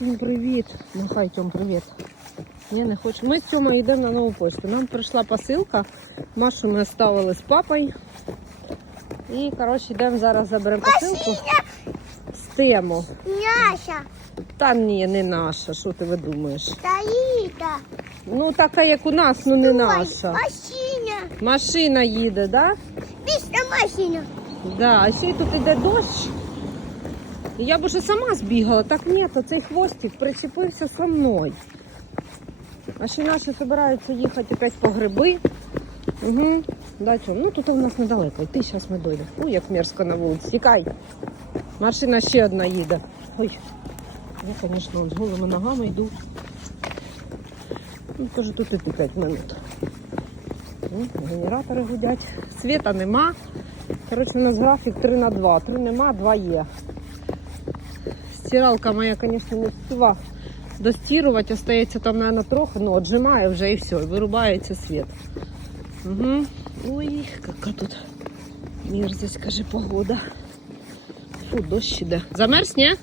Всім привіт. Махай, Тьом, привіт. Ні, не хочу. Ми з Тьомою йдемо на нову пошту. Нам прийшла посилка. Машу ми оставили з папою. І, коротше, йдемо зараз заберемо посилку. З тему. Няша, Та ні, не наша. Що ти видумаєш? Таїта. Ну, така, як у нас, ну не наша. Машина. Машина їде, да? Після машина. Да, а ще й тут іде дощ. Я б уже сама збігала, так ні, то цей хвостик причепився со мною. А ще наші збираються їхати опять по гриби. Угу. Да. Ну тут у нас недалеко. Йти, зараз ми дойдемо. Ой, як мерзко на вулиці. Тікай. Машина ще одна їде. Ой. Я, звісно, з голими ногами йду. Ну, кажу, тут іти 5 минут. Ну, Генератори гудять. Світа нема. Коротше, у нас графік 3 на 2. 3 нема, 2 є. Стиралка моя, звісно, не встигла достирувати. Остається там, мабуть, трохи, ну отжимає вже і все, вирубається світ. Угу. Ой, яка тут мерзость, каже, погода. Фу, дощ іде. Замерз, ні?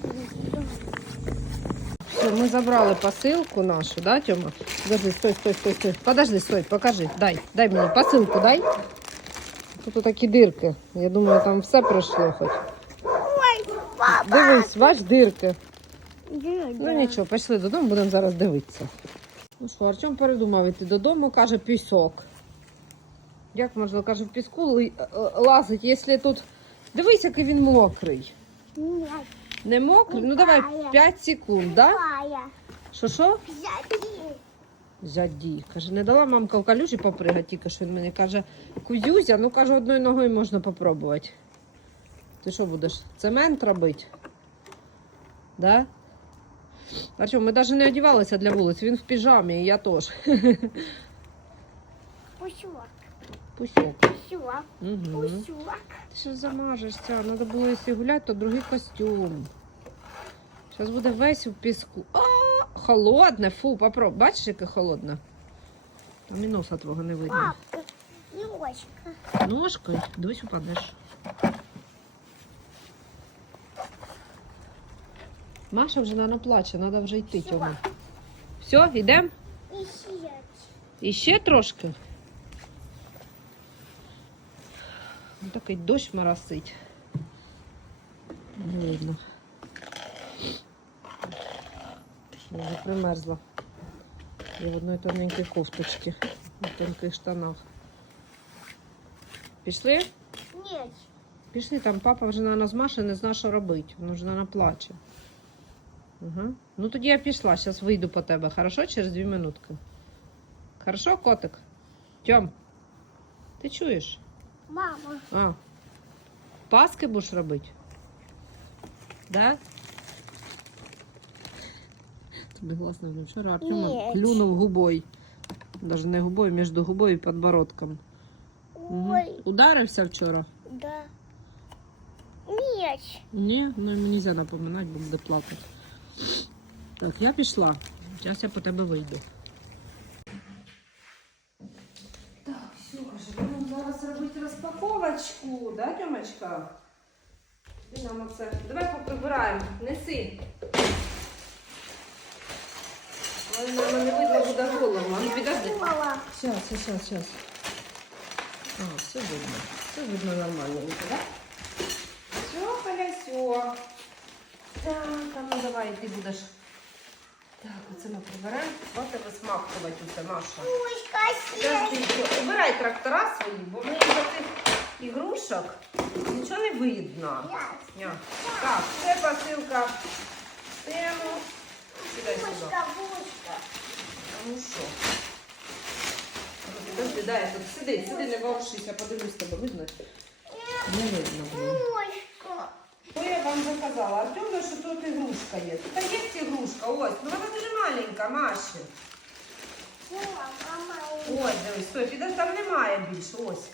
Все, ми забрали посилку нашу, да, Тьома? Подожди, стой, стой, стой, стой. Подожди, стой, покажи. Дай, дай мені посилку, дай. Тут такі дирки. Я думаю, там все пройшло хоч. Дивись, бач дирки. Ну нічого, пішли додому, будемо зараз дивитися. Ну що, Артем передумав іти додому, каже, пісок. Як можна, каже, в піску ли- е, лазить, якщо тут. Дивись, який він мокрий. Ні, Не мокрий? Ну давай 5 секунд, да? Що що? Зяді. Каже, не дала мамка в калюжі попригати, тільки що він мені каже, кузюзя, ну каже, одною ногою можна попробувати. Ти що будеш? Цемент робити? Да? Артем, ми навіть не одягалися для вулиці, він в піжамі, і я теж. Пусюк. Пусьок. Пусюк. Угу. Пусюк. Ти що замажешся? Треба було, якщо гуляти, то другий костюм. Зараз буде весь в піску. А, холодне, фу, попробуй. Бачиш, яке холодне? Там і носа твого не видно. Папка. Ножка. Ножкою, дивись, упадеш. Маша вже наверно, плаче, треба вже йти, Тьома. Все, йдемо? І сіять. Ще трошки. Ну, такий дощ моросить. Не видно. Я вже примерзла. Я в одної тоненькій кофточці, в тонких штанах. Пішли? Ні. Пішли, там папа вже на з Маші не знає, що робити. Він вже на плаче. Угу. Ну тоді я пішла, зараз вийду по тебе. Хорошо? Через дві минутки. Хорошо, котик? Тьом, ти чуєш? Мама. А. Паски будеш робити? Да? Тобі гласно вже вчора Артема Ні. клюнув губою. Даже не губою, між губою і підбородком. Мгм. Ой, Ударився вчора? да. Ні. Ні, ну йому нельзя напоминати, бо буде плакати. Так, я пішла. Зараз я по тебе вийду. Так, все, каже, будемо зараз робити розпаковочку, да, Тьомочка? Ти нам оце. Давай поприбираємо. Неси. Ой, мама, не видно буде голову. Сейчас, сейчас, сейчас. А, все видно. Все видно нормально, да? Все, Коля, все. Так, а ну давай, ти будеш. Так, оце ми прибираємо. Маша. Пуська Подожди, сіять. Убирай трактора свої, бо мені за тих ігрушок нічого не видно. Ня. Так, це посилка в тему. Сідай сюди. Ну що? Подожди, дай я тут сиди, сиди, не ворушися, подивлюсь тебе, видно? Не видно, блін. Що я вам заказала? Артем, що тут ігрушка є. Тут є ігрушка, ось. Ну вона дуже маленька, Маші. Ось, дивись, стой, піде, там немає більше, ось.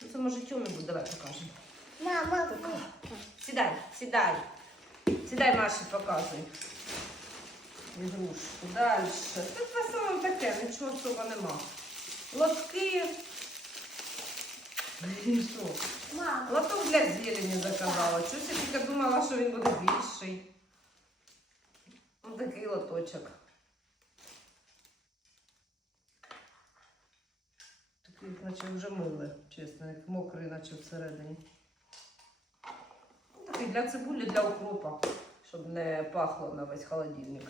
Ну це може тьому буде, давай покажемо. Мама. Сідай, сідай. Сідай, Маші, показуй. Ігрушку. Далі. Тут в основному таке, нічого особо нема. Лотки. І що? Мама. Лоток для зелені заказала. Чогось я тільки думала, що він буде більший. Ось такий лоточок. Такий, наче вже мили, чесно, як мокрий, наче всередині. Ну, Такий для цибулі, для укропа, щоб не пахло на весь холодильник.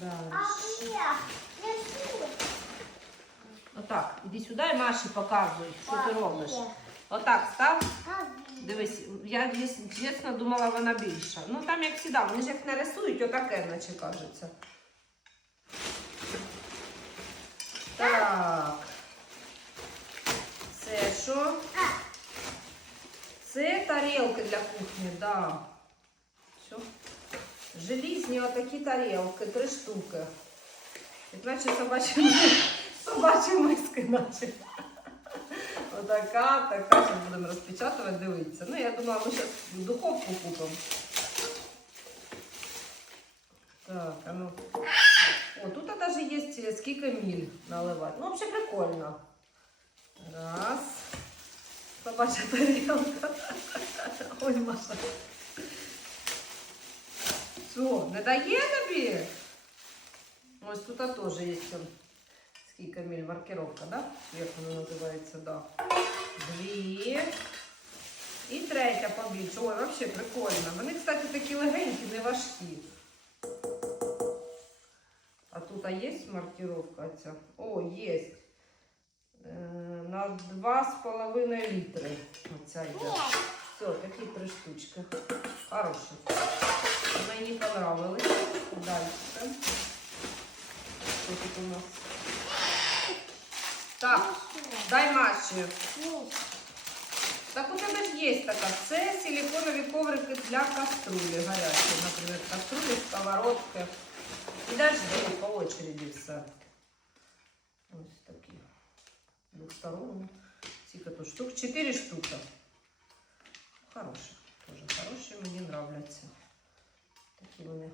Далі. А где? Я тут. Отак, іди сюди і Маші показуй, що ти робиш. Отак став. Дивись, я чесно думала, вона більша. Ну там як завжди, вони ж як нарисують, отаке, наче кажеться. Так. Це що? Це тарілки для кухні, да. Що? Желізні отакі тарілки, три штуки. Наче собачі, собачі миски, наче. Отака, така, зараз будемо розпечатувати, дивитися. Ну, я думала, ми зараз духовку купимо. Так, а ну. О, тут навіть є скільки міль наливати. Ну, взагалі прикольно. Раз. Собача тарілка. Ой, Маша. Що, не дає тобі? Ось тут теж є он, скільки маркировка, да? Як вона називається, да. Дві. І третя побільше. Ой, взагалі прикольно. Вони, кстати, такі легенькі, не важкі. А тут а є маркировка ця? О, є. Е, На 2,5 літри. Оця йде. Все, такі три штучки. Хороші. Мені понравились. Дальше. Що тут у нас? Так, дай Маші. Ну, Так у тебе ж є така. Це силиконові коврики для каструлі гарячі, наприклад, каструлі, сковородки. І далі дають по очереді все. Ось такі. Двухсторонні. Скільки тут штук? Чотири штуки. Хороші. Тоже хороші, мені нравляться. Такі вони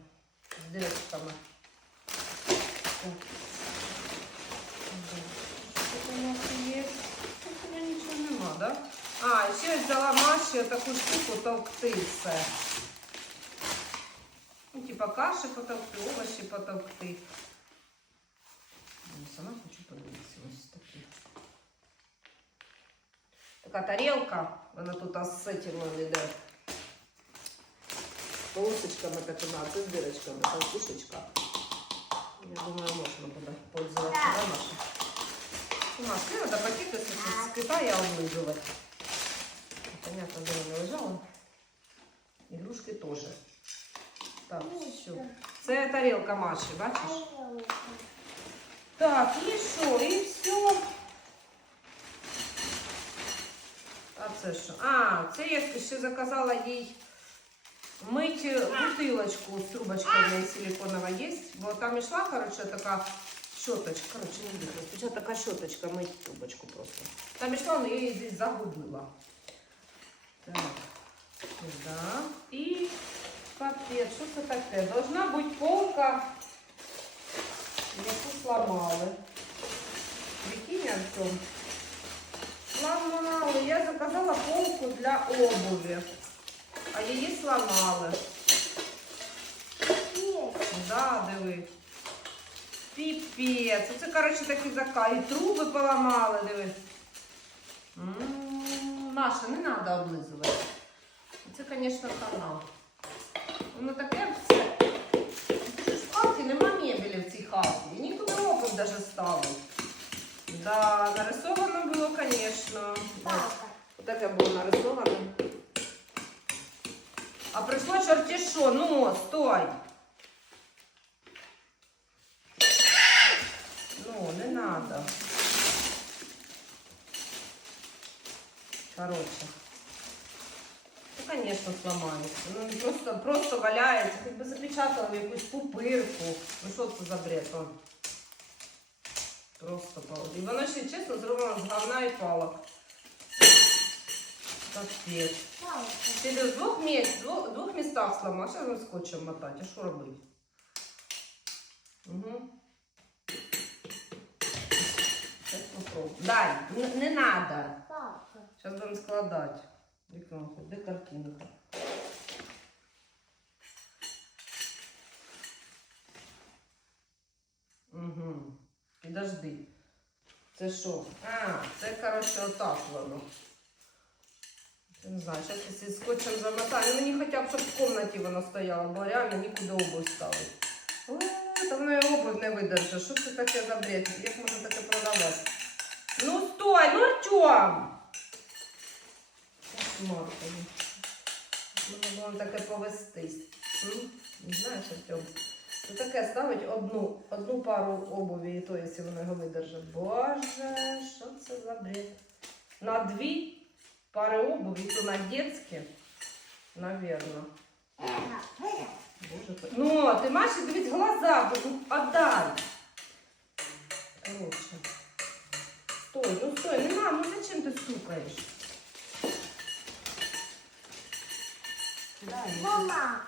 з дирочками. Так. Що тут у нас є? Тут у мене нічого нема, да? А, і ще взяла Маші таку штуку товкти все. Ну, типа каші потовкти, овочі потовкти. Ну, Сама хочу подивитися ось такі. Така тарелка, вона тут а з цим йде. З полосочками так вона, це з дирочками, там кушечка. Я думаю, можна буде пользуватися, да, Маша? У нас не треба пакети з Китаю облизувати. Понятно, де вони лежали. Ігрушки теж. Так, все. Це тарілка Маші, бачиш? тарелка. Так, і що? І все. А це що? А, це я ще заказала їй мити бутилочку з трубочкою в неї силиконова є. Бо там йшла, коротше, така щоточка. Коротше, не видно. Спочатку така щоточка мить трубочку просто. Там йшла, але я її здесь загубила. Так, сюди. І пакет. Що це таке? Должна бути полка яку сломали. Прикинь, Артем. Сломали. Я заказала полку для обуви. А її сломали. Да, диви. Піпець. Оце, коротше, такий заказ. І труби поламали, диви. М, Маша, не треба облизувати. Це, звісно, канал. Воно таке все. В хаті нема мебелі в цій хаті. І нікуди окон даже ставить. Да, нарисовано було, звісно. Таке було нарисовано. А прийшло чорті що. Ну, стой. Ну, не надо. Короче. Ну, конечно, сломается. Ну, просто, просто валяється. Хоч би запечатали якусь пупирку. Ну, що це за бред? Он? Просто пал. І воно ще, чесно, зроблено з говна і палок. Капець. Папа. Ти в двох, місць, двох, двох містах сломав, зараз нам скотчем мотати, а що робити? Угу. пішов. Далі, не надо. Зараз будемо складати. Вікно, де картинка. Угу. Підожди. Це що? А, це, коротше, отак воно. Не знаю, зараз із скотчем замотаю. Мені ну, хоча б, щоб в кімнаті воно стояло, бо реально нікуди обувь ставить. Та воно і обувь не видержить. Що це таке за бред? Як можна таке продавати? Стой, ну Артем! Блін. Можна таке повестись. Знаєш, Артем? Ну таке ставить одну, одну пару обуві, і то, якщо воно його видержить. Боже, що це за бред? На дві пари обуві, то на дітські, навірно. Боже, ну, ти Маші, дивись, глаза, отдай. Короче. Стой, ну стой, не мам, ну зачем ти стукаєш? Ну, Мама,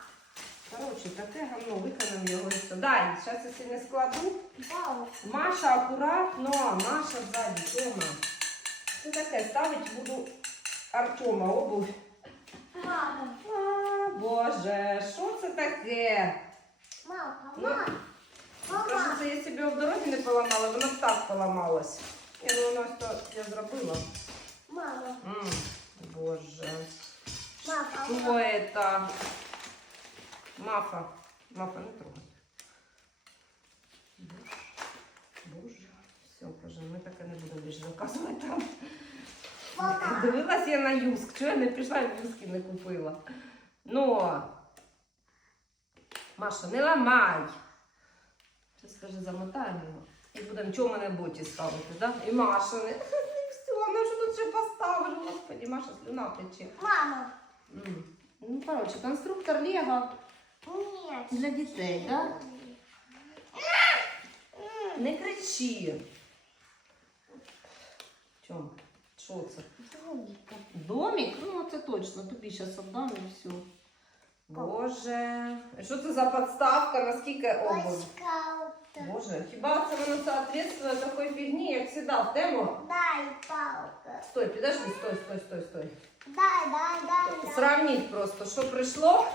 Короче, таке говно, виконав його і все. Дай, зараз я не складу. палка. Маша акуратно, Маша ззаді, Тьома. Що таке? Ставить буду Артема обувь. Мама, А, Боже, що це таке? мама, Ну, мама, мама. Кажется, я себе в дорогі не поламала, воно б так поламалось. Ні, ну воно ось то я зробила. Мама, М, Боже. мама, Що это? Мафа. Мафа, не трогай. Боже. Боже. Все, каже, ми таке не будемо більше заказувати там. мама. Дивилась я на юск. Чого я не пішла і юски не купила? Ну. Маша, не ламай. Це скажи, замотаємо. І будемо чого мене боті ставити, да? І Маша не. Все, ну що тут ще поставиш, господи, Маша слюна тече. Мама. М. Ну, коротше, конструктор Лего Нет. для дітей, да? Не кричи. Чому? Що це? Другика. Домик? Ну, це точно. Тобі зараз віддам і все. Боже. Що це за подставка? Наскільки обувь? Скаута. Боже, хіба це воно соответствує такій фігні, як завжди в тему? Дай палка. Стой, підожди, стой, стой, стой, стой. Дай, дай, дай, дай. Сравнить просто, що прийшло.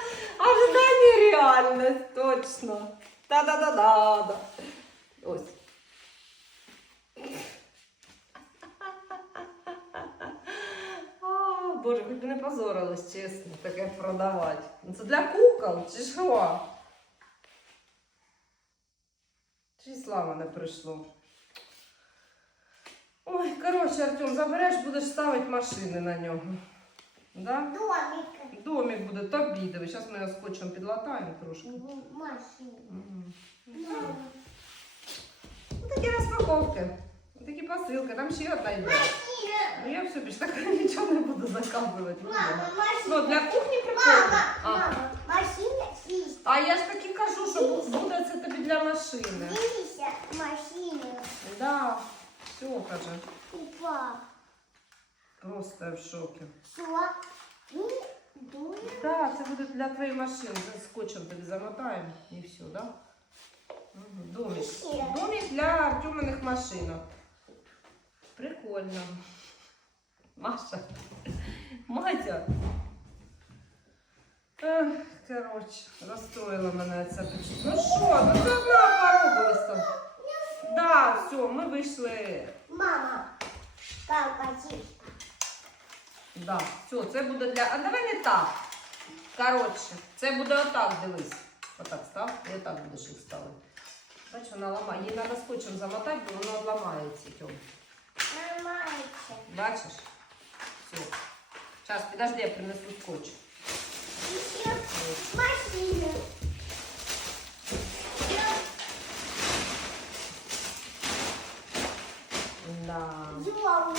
Ожидання реальність, точно. Та-да-да-да. Ось. Боже, хоч би не позорилась, чесно, таке продавати. Це для кукол, чи що? Чи слава не прийшло? Ой, коротше, Артем, забереш, будеш ставити машини на нього. Да? Домик. Домик буде тобі. Диви, зараз ми його скотчем підлатаємо трошки. Машина. Мгм. Мама. Ну, такі розпаковки. Такі посилки, там ще одна йде. Ну я все більше так нічого не буду заказувати. Мама, машина. Ну, для кухні прикольно. Мама, А. мама, машина. А я ж таки кажу, що бу- буде це тобі для машини. Дивися, машина. Да, все, каже. Упа. Просто в шокі. Що? Ну, дує. Так, це буде для твоєї машини. Це скотчем тобі замотаємо і все, да? Угу. Домик. Домик для Артеминих машинок. Прикольно. Маша. Матя. Коротше, розстроїла мене це. Ну що, ну це одна пара Да, все, ми вийшли. Мама, папа чиста. Да, все, це буде для. А давай не так. Коротше, це буде отак, дивись. Отак став, і отак будеш їх ставити. Бач, вона ламає. Її треба скотчем замотати, бо воно обламається. Тьом. Нормально. Бачиш? Все. Зараз, підожди, я принесу скотч. Да. Желтая.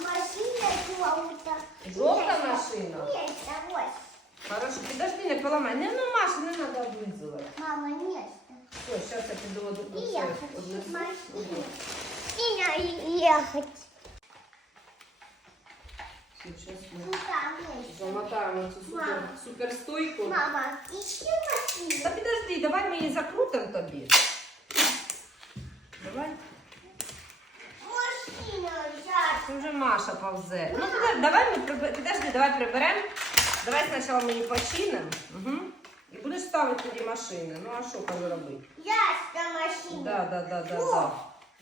Машина желтая. Жовта машина? Нет, вот. Хорошо, підожди, не поламай. Не, ну, Маша, не треба облизувати. Мама, нет. Все, зараз я одну И я хочу машину. И ехать. Все, зараз ми замотаємо цю супер, суперстойку. Мама, еще Та машина. підожди, давай ми її закрутимо тобі. Давай. Машина взять. Це вже Маша повзе. Ну, підожди, давай ми прибе- підожди, давай приберемо. Давай спочатку ми її починимо. Угу. І будеш ставити тоді машини. Ну а що каже робити? Ясно, машина. Да, да, да, да, да.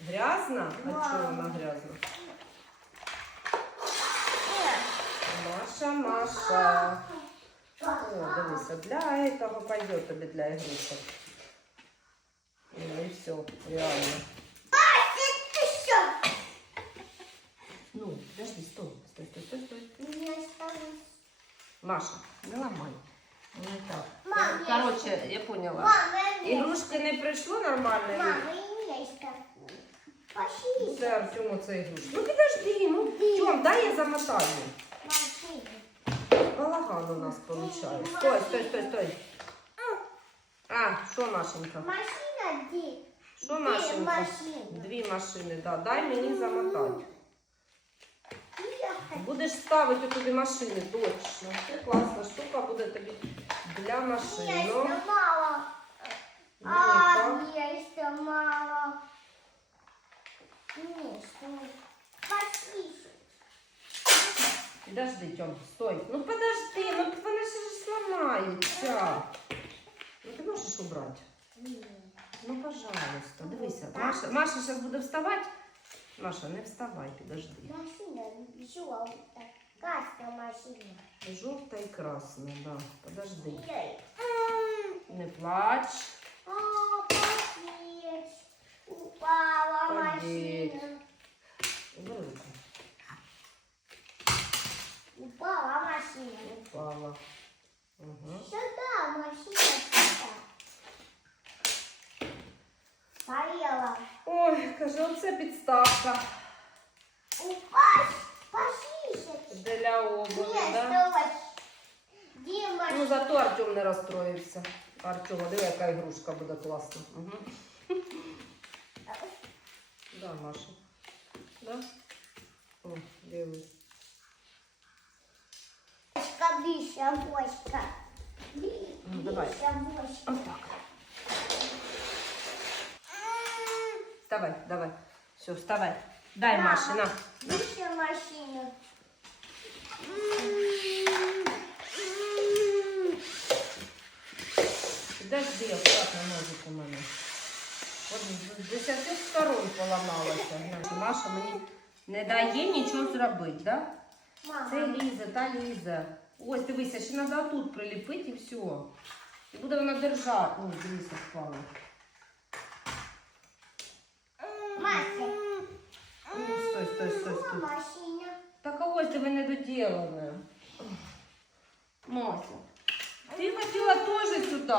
Грязно? А чого вона грязна? Маша, Маша. О, дивися, для этого пойдет тобі для ігрушок. Ну і все, реально. Ну, подожди, стой, стой, стой, стой, стой. Маша, не ламай. Ну так. Мам, Короче, я поняла. Мама, Ігрушки не прийшло нормально. Мама, и. Пошли. Це Артему це ігрушки. Ну підожди, ну Тьом, дай я замотаю. Машина. Балаган у нас виходить. Стой, стой, стой, стой. А, що Машенька? Машина где? Що Дві Машенька? машини. Дві машини, да. Дай мені замотати. Я Будеш ставити туди машини, точно. Це класна штука буде тобі для машин. Места Ну, мало. ну, А, так. места мало. Места. Пошли. Подожди, Тьом, стой. Ну подожди, ну вона ще ж сломається. Ну ти можеш убрати? Ну, пожалуйста, дивися. Маша, Маша зараз буде вставати. Маша, не вставай, підожди. Машина желтая. Красная машина. Жовта і красна, да. Подожди. Ей. Не плач. А, попеть. Упала Попеть. машина. Убери руку. Упала машина. Упала. Угу. Сюда машина. Поела. Ой, каже, оце підставка Упасть. Пошли для обуви, да? стой. Ну, зато Артем не розстроївся. Артема, диви, яка ігрушка буде класна. Угу. Да, Маша. Да? О, дивись. Більша бочка. Ну, давай. Бочка. Отак. Давай, давай. Все, вставай. Дай Мама. Маші, на. Більша машина. Подожди, аккуратно ножик у мене. От з десяти сторон поламалося. Глянь, Маша мені не дає нічого зробити, да? Це. Ліза, та Ліза. Ось, дивися, ще треба тут приліпити і все. І буде вона держати. Ой, дивися, впала. Мася. Ну, стой, стой, стой, стой. Машина. Так а ось ви не доділали. Мася, ти хотіла теж сюди.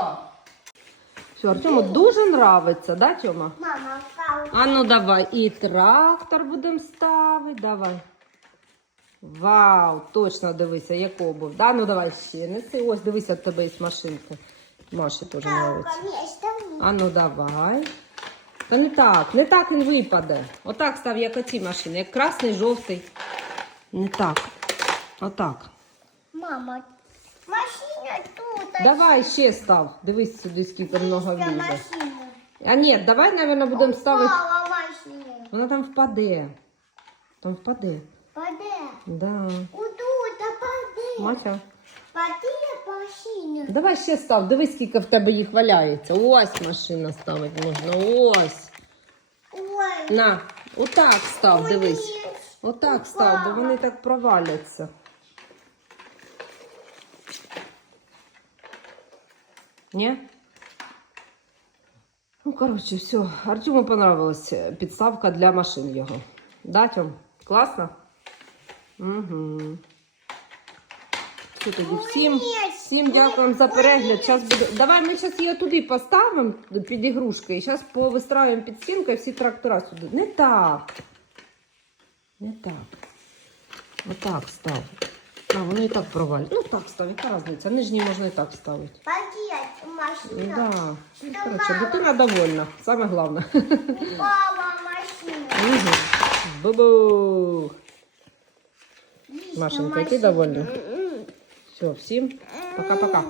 Все, Артему дуже нравиться, да, Тьома? Мама. А ну давай, і трактор будемо ставити, давай. Вау, точно дивися, як обув. Да? Ну давай ще неси. Ось дивися, в тебе є машинка. Маші теж нравиться. А ну давай. Та не так, не так він випаде. Отак став, як оці машини, як красний, жовтий. Не так. Отак. Мама, машина тут. Давай ще став. Дивись сюди, скільки много влізе. машина. А ні, давай, мабуть, будемо ставити. Машина. Вона там впаде. Там впаде. Да. Машина. Давай ще став. Дивись, скільки в тебе їх валяється. Ось машина ставити можна. Ось. Ой. На, отак став, дивись. Отак став, бо вони так проваляться. Ні? Ну, коротше, все. Артему понравилась підставка для машин його. Да, Тьом? Класно? Угу. Все тоді всім. Всім дякуємо за перегляд. Щас буде... Давай ми зараз її туди поставимо під ігрушки і зараз повистраюємо під стінку і всі трактора сюди. Не так. Не так. Отак став. А, воно і так провалює. Ну так став, яка різниця? Нижній можна і так ставити. Паде машина. Да. Коротше, дитина довольна. Саме головне. Упала машина. Угу. Бу-бу. Машенька, ти довольна? Все, всім пока-пока.